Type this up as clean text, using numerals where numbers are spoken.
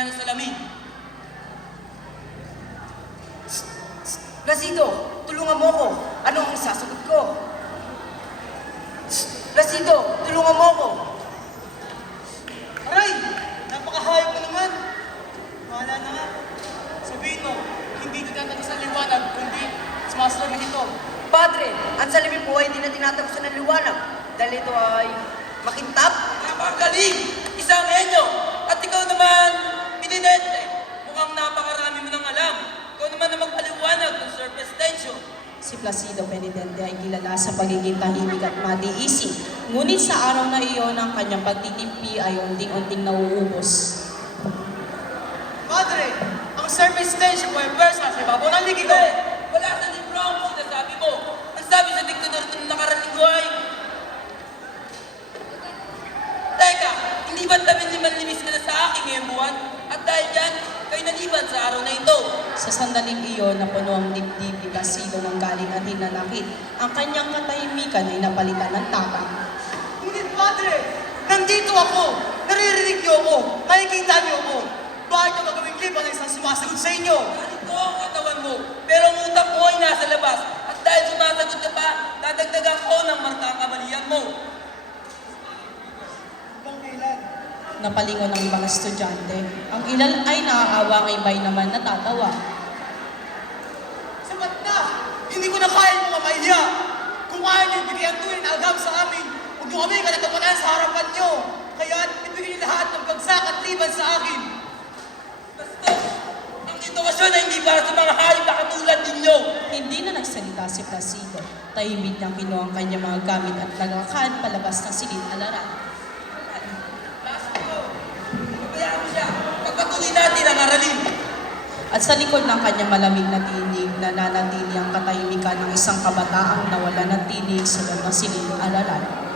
niya ng salamin. Placido, tulungan mo ko. Ano ang sasagot ko? Placido, tulungan mo ko. Aray! Napakahayop mo naman! Wala na nga. Sabihin mo, hindi tinatagos ang liwanag, kundi sumasalamin ito. Padre, ang salamin po ay hindi na tinatagusan ng liwanag. Dahil ito ay makintab. Napakagaling! Isang henyo! At ikaw naman, Pinidente! Mukhang napakarami mo ng alam. Ikaw naman na magpaliwanag ng surface tension. Si Placido Penitente ay kilala sa pagiging tahimik at matiisip. Ngunit sa araw na iyon, ang kanyang pagtitimpi ay unting-unting nauubos. Padre, ang surface tension mo ay pwersa sa ibabaw ng likido. Wala sa libro ang sinasabi mo. Ang sabi sa diktador ng nakarating ko ay... Teka, hindi ba't limis ka na sa akin ngayong buwan? At dahil dyan, kayo naliban sa araw na ito. Sa sandaling iyon, napuno ang dibdib ni Placido ng galing at hinanakit. Ang kanyang katahimikan ay napalitan ng tapang. Ngunit Padre, nandito ako! Naririnig niyo ako! Nakikita niyo ako! Bakit ka magawing liban ng isang sumasagot sa inyo? Ito ang katawan mo, pero ang utak mo ay nasa labas. At dahil sumasagot ka pa, dadagdagan ko ng marka ang kamalian mo. Hanggang kailan? Napalingon ng mga estudyante. Ang ilan ay naaawa, ang iba'y naman natatawa. Sapat na! Hindi ko na kaya mga mahiya! Kung kaya niyo ibigay ang tunay na algam sa amin, huwag niyo kami kalatapanan sa harapan niyo! Kaya ibigay niyo lahat ng bagsak at liban sa akin! Bastos! Ang edukasyon ay hindi para sa mga hayop na katulad ninyo. Hindi na nagsalita si Placido. Tahimik niyang kinuha ang kanyang mga gamit at nagakad palabas ng silid-alaran. Pabayaan mo siya. Pagpatuloy natin ang aralin. At sa likod ng kanyang malamig na tinig, nananatili ang katahimikan ng isang kabataang nawala ng tinig sa loob ng silid-alaran.